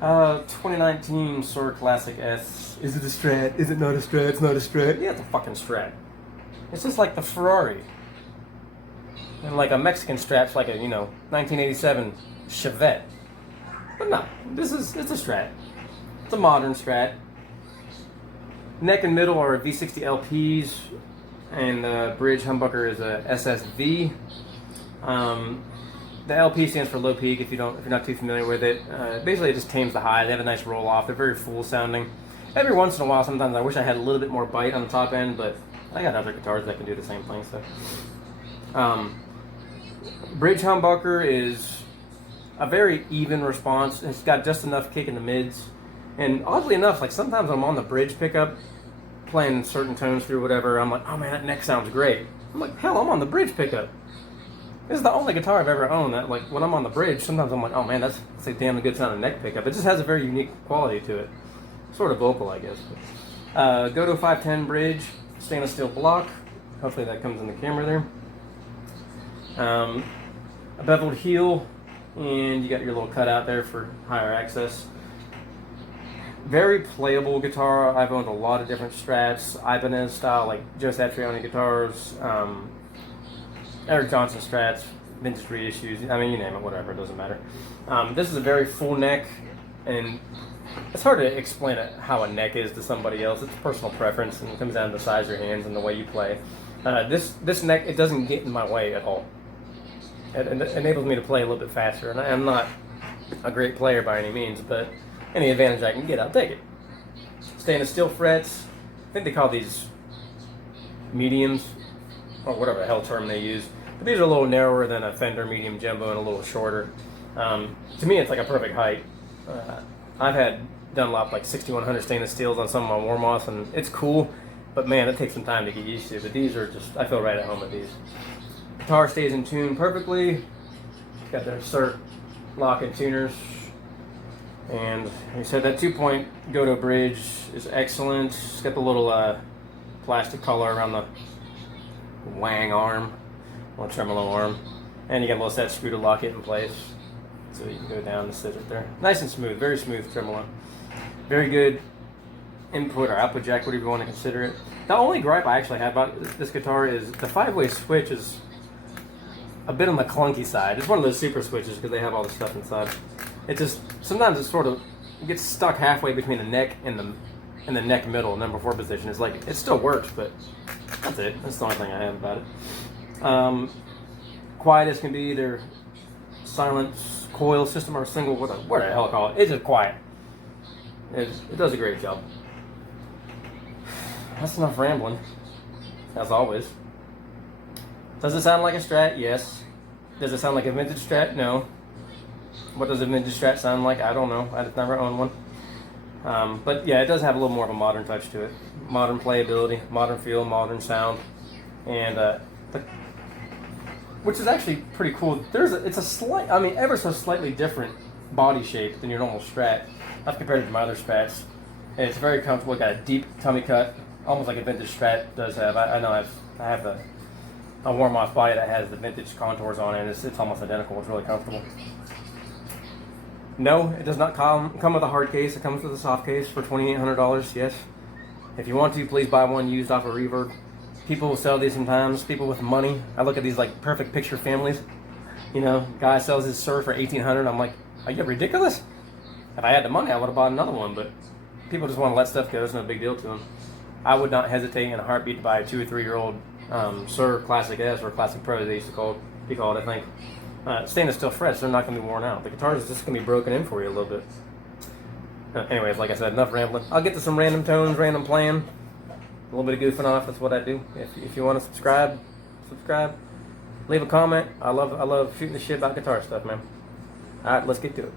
2019 Suhr Classic S. Is it a Strat? Is it not a Strat? It's not a Strat. Yeah, it's a fucking Strat. It's just like the Ferrari. And like a Mexican Strat's like a, 1987 Chevette. But no, it's a Strat. It's a modern Strat. Neck and middle are V60LPs, and the bridge humbucker is a SSV. The LP stands for low peak. If you're not too familiar with it, basically it just tames the high. They have a nice roll off. They're very full sounding. Every once in a while, sometimes I wish I had a little bit more bite on the top end, but I got other guitars that can do the same thing. So, bridge humbucker is a very even response. It's got just enough kick in the mids, and oddly enough, like sometimes I'm on the bridge pickup, playing certain tones through whatever. I'm like, oh man, that neck sounds great. I'm like, hell, I'm on the bridge pickup. This is the only guitar I've ever owned that, like, when I'm on the bridge, sometimes I'm like, oh man, that's a damn good sounding neck pickup. It just has a very unique quality to it. Sort of vocal, I guess. But, go to a 510 bridge, stainless steel block. Hopefully that comes in the camera there. A beveled heel, and you got your little cutout there for higher access. Very playable guitar. I've owned a lot of different Strats, Ibanez style, like Joe Satriani guitars, Eric Johnson Strats, vintage reissues. I mean, you name it, whatever. It doesn't matter. This is a very full neck, and it's hard to explain how a neck is to somebody else. It's personal preference, and it comes down to the size of your hands and the way you play. This neck, it doesn't get in my way at all. It enables me to play a little bit faster, and I am not a great player by any means, but any advantage I can get, I'll take it. Stainless steel frets. I think they call these mediums, or whatever the hell term they use. But these are a little narrower than a Fender medium jumbo and a little shorter. To me, it's like a perfect height. I've had Dunlop like 6100 stainless steels on some of my warm-offs, and it's cool, but man, it takes some time to get used to. But these are just, I feel right at home with these. Guitar stays in tune perfectly. Got their Suhr lock and tuners. And like I said, that 2-point go-to bridge is excellent. It's got the little plastic collar around the wang arm, little tremolo arm, and you got a little set screw to lock it in place, so you can go down and sit it there. Nice and smooth, very smooth tremolo. Very good input or output jack, whatever you want to consider it. The only gripe I actually have about this guitar is the 5-way switch is a bit on the clunky side. It's one of those super switches because they have all the stuff inside. It just, sometimes it gets stuck halfway between the neck and the neck middle, number 4 position. It's like, it still works, but that's it. That's the only thing I have about it. Quiet as can be. Their silent coil system or single, what the hell I call it. It's just quiet. It does a great job. That's enough rambling, as always. Does it sound like a Strat? Yes. Does it sound like a vintage Strat? No. What does a vintage Strat sound like? I don't know. I've never owned one. But yeah, it does have a little more of a modern touch to it. Modern playability, modern feel, modern sound, and which is actually pretty cool. It's a slight, I mean, ever so slightly different body shape than your normal Strat. That's compared to my other Strats. And it's very comfortable. Got a deep tummy cut, almost like a vintage Strat does have. I know I have a warm-off body that has the vintage contours on it. And it's almost identical. It's really comfortable. No, it does not come with a hard case. It comes with a soft case for $2,800, yes. If you want to, please buy one used off of Reverb. People will sell these sometimes, people with money. I look at these like perfect picture families. You know, guy sells his Suhr for $1,800. I'm like, are you ridiculous? If I had the money, I would have bought another one, but people just want to let stuff go. It's no big deal to them. I would not hesitate in a heartbeat to buy a 2 or 3 year old Suhr Classic S or Classic Pro, they used to be called, I think. Stainless steel frets, they're not going to be worn out. The guitar is just going to be broken in for you a little bit. Anyways, like I said, enough rambling. I'll get to some random tones, random playing, a little bit of goofing off. That's what I do. If you want to subscribe. Leave a comment. I love shooting the shit about guitar stuff, man. All right, let's get to it.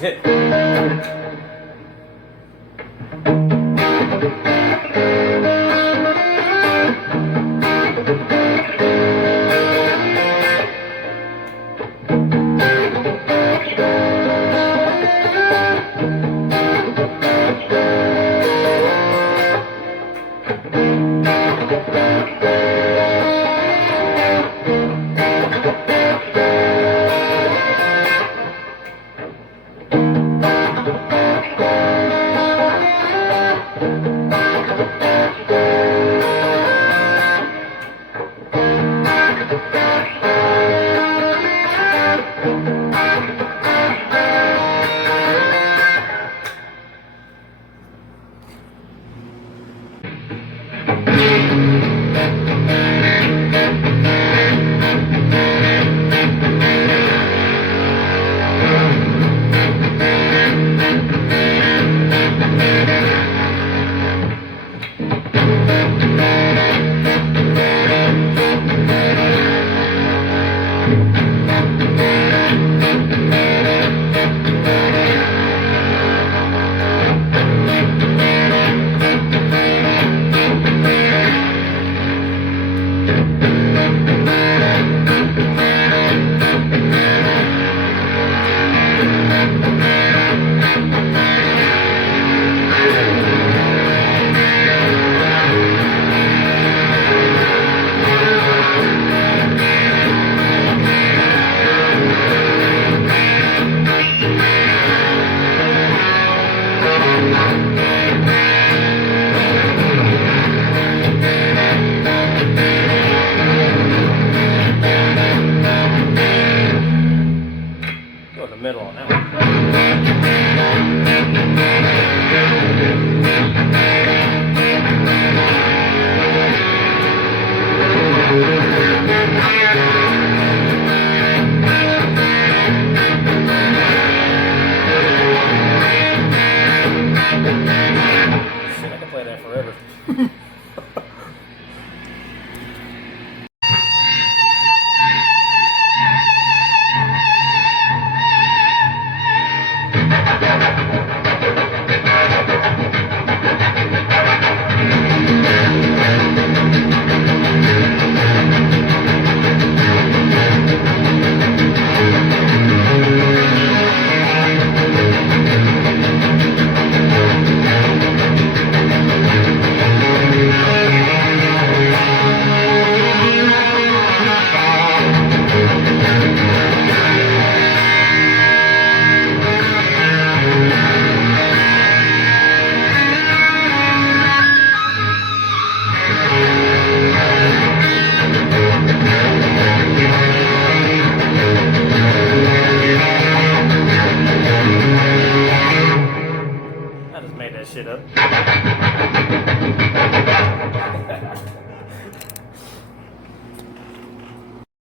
hit. Go in the middle on that one. Shit, I can play that forever. I just made that shit up.